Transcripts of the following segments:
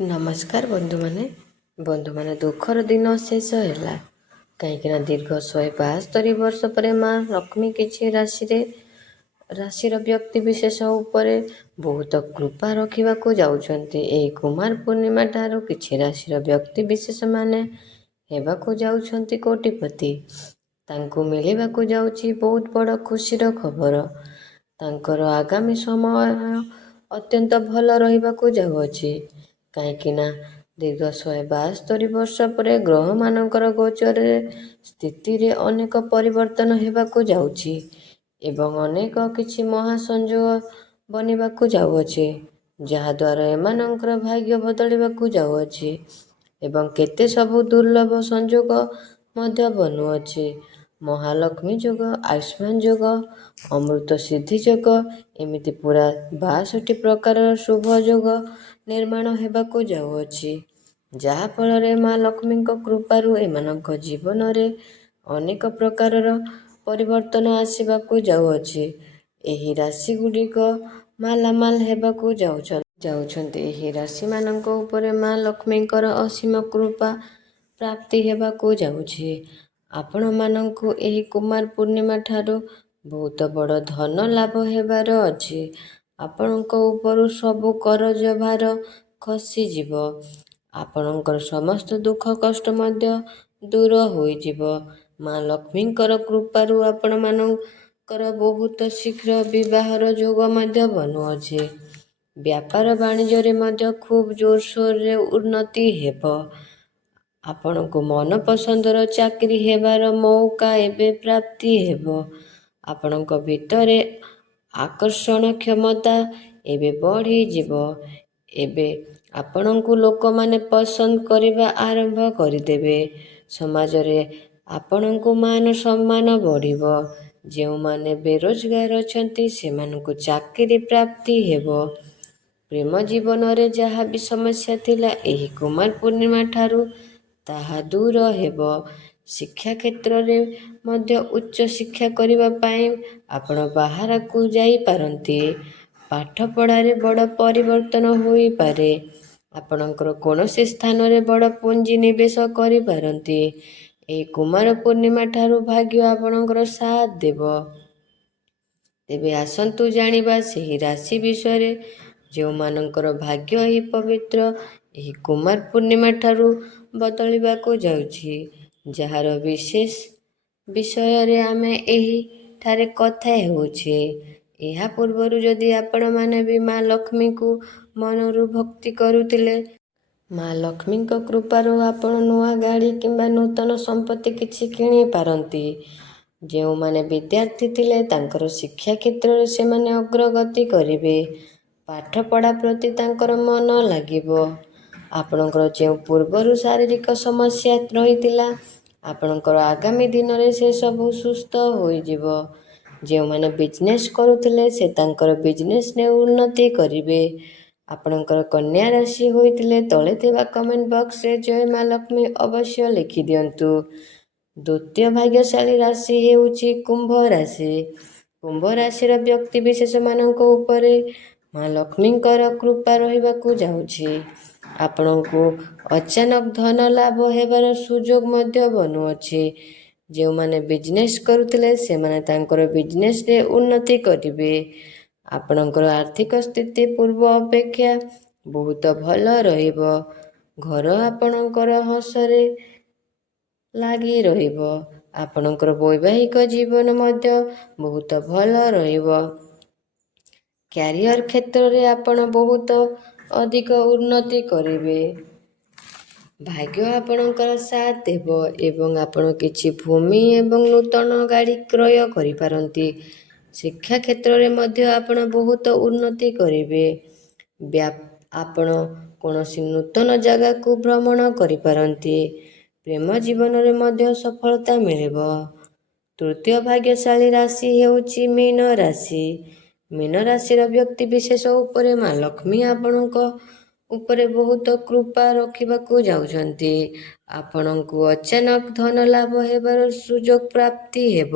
ନମସ୍କାର ବନ୍ଧୁମାନେ ଦୁଃଖର ଦିନ ଶେଷ ହେଲା। କାହିଁକିନା ଦୀର୍ଘ 172 ବର୍ଷ ପରେ ମା ଲକ୍ଷ୍ମୀ କିଛି ରାଶିର ବ୍ୟକ୍ତି ବିଶେଷ ଉପରେ ବହୁତ କୃପା ରଖିବାକୁ ଯାଉଛନ୍ତି। ଏହି କୁମାର ପୂର୍ଣ୍ଣିମା ଠାରୁ କିଛି ରାଶିର ବ୍ୟକ୍ତି ବିଶେଷ ମାନେ ହେବାକୁ ଯାଉଛନ୍ତି କୋଟିପତି। ତାଙ୍କୁ ମିଳିବାକୁ ଯାଉଛି ବହୁତ ବଡ଼ ଖୁସିର ଖବର। ତାଙ୍କର ଆଗାମୀ ସମୟ ଅତ୍ୟନ୍ତ ଭଲ ରହିବାକୁ ଯାଉଅଛି। କାହିଁକିନା ଦୀର୍ଘ 172 ବର୍ଷ ପରେ ଗ୍ରହମାନଙ୍କର ଗୋଚରରେ ସ୍ଥିତିରେ ଅନେକ ପରିବର୍ତ୍ତନ ହେବାକୁ ଯାଉଛି ଏବଂ ଅନେକ କିଛି ମହାସଂଯୋଗ ବନିବାକୁ ଯାଉଅଛି, ଯାହାଦ୍ୱାରା ଏମାନଙ୍କର ଭାଗ୍ୟ ବଦଳିବାକୁ ଯାଉଅଛି ଏବଂ କେତେ ସବୁ ଦୁର୍ଲଭ ସଂଯୋଗ ମଧ୍ୟ ବନୁଅଛି। ମହାଲକ୍ଷ୍ମୀ ଯୋଗ, ଆୟୁଷ୍ମାନ ଯୋଗ, ଅମୃତ ସିଦ୍ଧି ଯୋଗ, ଏମିତି ପୁରା 62 ପ୍ରକାରର ଶୁଭ ଯୋଗ ନିର୍ମାଣ ହେବାକୁ ଯାଉଅଛି, ଯାହାଫଳରେ ମା ଲକ୍ଷ୍ମୀଙ୍କ କୃପାରୁ ଏମାନଙ୍କ ଜୀବନରେ ଅନେକ ପ୍ରକାରର ପରିବର୍ତ୍ତନ ଆସିବାକୁ ଯାଉଅଛି। ଏହି ରାଶିଗୁଡ଼ିକ ମାଲାମାଲ ହେବାକୁ ଯାଉଛନ୍ତି। ଏହି ରାଶିମାନଙ୍କ ଉପରେ ମା ଲକ୍ଷ୍ମୀଙ୍କର ଅସୀମ କୃପା ପ୍ରାପ୍ତି ହେବାକୁ ଯାଉଛି। ଆପଣମାନଙ୍କୁ ଏହି କୁମାର ପୂର୍ଣ୍ଣିମା ଠାରୁ ବହୁତ ବଡ଼ ଧନ ଲାଭ ହେବାର ଅଛି। ଆପଣଙ୍କ ଉପରୁ ସବୁ କରଜ ଭାର ଖସିଯିବ। ଆପଣଙ୍କର ସମସ୍ତ ଦୁଃଖ କଷ୍ଟ ମଧ୍ୟ ଦୂର ହୋଇଯିବ। ମା ଲକ୍ଷ୍ମୀଙ୍କର କୃପାରୁ ଆପଣମାନଙ୍କର ବହୁତ ଶୀଘ୍ର ବିବାହର ଯୋଗ ମଧ୍ୟ ବନୁଅଛି। ବ୍ୟାପାର ବାଣିଜ୍ୟରେ ମଧ୍ୟ ଖୁବ୍ ଜୋରସୋରରେ ଉନ୍ନତି ହେବ। ଆପଣଙ୍କୁ ମନପସନ୍ଦର ଚାକିରି ହେବାର ମଉକା ଏବେ ପ୍ରାପ୍ତି ହେବ। ଆପଣଙ୍କ ଭିତରେ ଆକର୍ଷଣ କ୍ଷମତା ଏବେ ବଢ଼ିଯିବ। ଏବେ ଆପଣଙ୍କୁ ଲୋକମାନେ ପସନ୍ଦ କରିବା ଆରମ୍ଭ କରିଦେବେ। ସମାଜରେ ଆପଣଙ୍କୁ ମାନ ସମ୍ମାନ ବଢ଼ିବ। ଯେଉଁମାନେ ବେରୋଜଗାର ଅଛନ୍ତି ସେମାନଙ୍କୁ ଚାକିରି ପ୍ରାପ୍ତି ହେବ। ପ୍ରେମ ଜୀବନରେ ଯାହା ବି ସମସ୍ୟା ଥିଲା ଏହି କୁମାର ପୂର୍ଣ୍ଣିମା ଠାରୁ ତାହା ଦୂର ହେବ। ଶିକ୍ଷା କ୍ଷେତ୍ରରେ ମଧ୍ୟ ଉଚ୍ଚ ଶିକ୍ଷା କରିବା ପାଇଁ ଆପଣ ବାହାରକୁ ଯାଇପାରନ୍ତି। ପାଠପଢ଼ାରେ ବଡ଼ ପରିବର୍ତ୍ତନ ହୋଇପାରେ। ଆପଣଙ୍କର କୌଣସି ସ୍ଥାନରେ ବଡ଼ ପୁଞ୍ଜି ନିବେଶ କରିପାରନ୍ତି। ଏହି କୁମାର ପୂର୍ଣ୍ଣିମା ଠାରୁ ଭାଗ୍ୟ ଆପଣଙ୍କର ସାଥ ଦେବ। ତେବେ ଆସନ୍ତୁ ଜାଣିବା ସେହି ରାଶି ବିଷୟରେ ଯେଉଁମାନଙ୍କର ଭାଗ୍ୟ ଏହି ପବିତ୍ର ଏହି କୁମାର ପୂର୍ଣ୍ଣିମା ଠାରୁ ବଦଳିବାକୁ ଯାଉଛି, ଯାହାର ବିଶେଷ ବିଷୟରେ ଆମେ ଏହିଠାରେ କଥା ହେଉଛେ। ଏହା ପୂର୍ବରୁ ଯଦି ଆପଣମାନେ ବି ମା ଲକ୍ଷ୍ମୀଙ୍କୁ ମନରୁ ଭକ୍ତି କରୁଥିଲେ, ମା ଲକ୍ଷ୍ମୀଙ୍କ କୃପାରୁ ଆପଣ ନୂଆ ଗାଡ଼ି କିମ୍ବା ନୂତନ ସମ୍ପତ୍ତି କିଛି କିଣିପାରନ୍ତି। ଯେଉଁମାନେ ବିଦ୍ୟାର୍ଥୀ ଥିଲେ ତାଙ୍କର ଶିକ୍ଷା କ୍ଷେତ୍ରରେ ସେମାନେ ଅଗ୍ରଗତି କରିବେ। ପାଠପଢ଼ା ପ୍ରତି ତାଙ୍କର ମନ ଲାଗିବ। ଆପଣଙ୍କର ଯେଉଁ ପୂର୍ବରୁ ଶାରୀରିକ ସମସ୍ୟା ରହିଥିଲା, ଆପଣଙ୍କର ଆଗାମୀ ଦିନରେ ସେସବୁ ସୁସ୍ଥ ହୋଇଯିବ। ଯେଉଁମାନେ ବିଜନେସ୍ କରୁଥିଲେ ସେ ତାଙ୍କର ବିଜନେସ୍ରେ ଉନ୍ନତି କରିବେ। ଆପଣଙ୍କର କନ୍ୟା ରାଶି ହୋଇଥିଲେ ତଳେ ଥିବା କମେଣ୍ଟ ବକ୍ସରେ ଜୟ ମା ଲକ୍ଷ୍ମୀ ଅବଶ୍ୟ ଲେଖିଦିଅନ୍ତୁ। ଦ୍ୱିତୀୟ ଭାଗ୍ୟଶାଳୀ ରାଶି ହେଉଛି କୁମ୍ଭ ରାଶି। କୁମ୍ଭ ରାଶିର ବ୍ୟକ୍ତି ବିଶେଷମାନଙ୍କ ଉପରେ ମା ଲକ୍ଷ୍ମୀଙ୍କର କୃପା ରହିବାକୁ ଯାଉଛି। ଆପଣଙ୍କୁ ଅଚାନକ ଧନ ଲାଭ ହେବାର ସୁଯୋଗ ମଧ୍ୟ ବନୁଅଛି। ଯେଉଁମାନେ ବିଜନେସ୍ କରୁଥିଲେ ସେମାନେ ତାଙ୍କର ବିଜନେସ୍ରେ ଉନ୍ନତି କରିବେ। ଆପଣଙ୍କର ଆର୍ଥିକ ସ୍ଥିତି ପୂର୍ବ ଅପେକ୍ଷା ବହୁତ ଭଲ ରହିବ। ଘର ଆପଣଙ୍କର ହସରେ ଲାଗି ରହିବ। ଆପଣଙ୍କର ବୈବାହିକ ଜୀବନ ମଧ୍ୟ ବହୁତ ଭଲ ରହିବ। କ୍ୟାରିୟର କ୍ଷେତ୍ରରେ ଆପଣ ବହୁତ ଅଧିକ ଉନ୍ନତି କରିବେ। ଭାଗ୍ୟ ଆପଣଙ୍କର ସାଥ ଦେବ ଏବଂ ଆପଣ କିଛି ଭୂମି ଏବଂ ନୂତନ ଗାଡ଼ି କ୍ରୟ କରିପାରନ୍ତି। ଶିକ୍ଷା କ୍ଷେତ୍ରରେ ମଧ୍ୟ ଆପଣ ବହୁତ ଉନ୍ନତି କରିବେ। ଆପଣ କୌଣସି ନୂତନ ଜାଗାକୁ ଭ୍ରମଣ କରିପାରନ୍ତି। ପ୍ରେମ ଜୀବନରେ ମଧ୍ୟ ସଫଳତା ମିଳିବ। ତୃତୀୟ ଭାଗ୍ୟଶାଳୀ ରାଶି ହେଉଛି ମୀନ ରାଶି। ମୀନ ରାଶିର ବ୍ୟକ୍ତି ବିଶେଷ ଉପରେ ମା ଲକ୍ଷ୍ମୀ ଆପଣଙ୍କ ଉପରେ ବହୁତ କୃପା ରଖିବାକୁ ଯାଉଛନ୍ତି। ଆପଣଙ୍କୁ ଅଚାନକ ଧନ ଲାଭ ହେବାର ସୁଯୋଗ ପ୍ରାପ୍ତି ହେବ।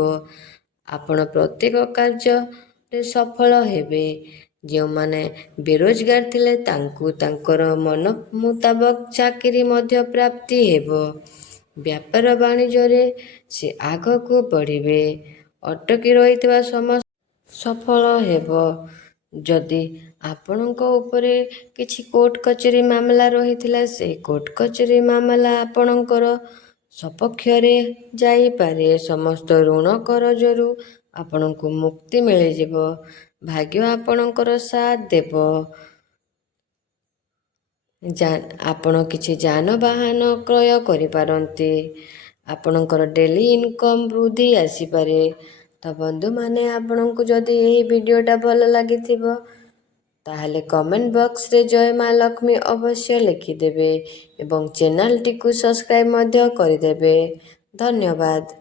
ଆପଣ ପ୍ରତ୍ୟେକ କାର୍ଯ୍ୟରେ ସଫଳ ହେବେ। ଯେଉଁମାନେ ବେରୋଜଗାର ଥିଲେ ତାଙ୍କୁ ତାଙ୍କର ମନ ମୁତାବକ ଚାକିରି ମଧ୍ୟ ପ୍ରାପ୍ତି ହେବ। ବ୍ୟାପାର ବାଣିଜ୍ୟରେ ସେ ଆଗକୁ ବଢ଼ିବେ। ଅଟକି ରହିଥିବା ସମସ୍ତ ସଫଳ ହେବ। ଯଦି ଆପଣଙ୍କ ଉପରେ କିଛି କୋର୍ଟ କଚେରୀ ମାମଲା ରହିଥିଲା, ସେହି କୋର୍ଟ କଚେରୀ ମାମଲା ଆପଣଙ୍କର ସପକ୍ଷରେ ଯାଇପାରେ। ସମସ୍ତ ଋଣ କରଜରୁ ଆପଣଙ୍କୁ ମୁକ୍ତି ମିଳିଯିବ। ଭାଗ୍ୟ ଆପଣଙ୍କର ସାଥ ଦେବ। ଆପଣ କିଛି ଯାନବାହନ କ୍ରୟ କରିପାରନ୍ତି। ଆପଣଙ୍କର ଡେଲି ଇନକମ୍ ବୃଦ୍ଧି ଆସିପାରେ। ତ ବନ୍ଧୁମାନେ, ଆପଣଙ୍କୁ ଯଦି ଏହି ଭିଡ଼ିଓଟା ଭଲ ଲାଗିଥିବ ତାହେଲେ କମେଣ୍ଟ ବକ୍ସରେ ଜୟ ମା ଲକ୍ଷ୍ମୀ ଅବଶ୍ୟ ଲେଖିଦେବେ ଏବଂ ଚ୍ୟାନେଲଟିକୁ ସବସ୍କ୍ରାଇବ୍ ମଧ୍ୟ କରିଦେବେ। ଧନ୍ୟବାଦ।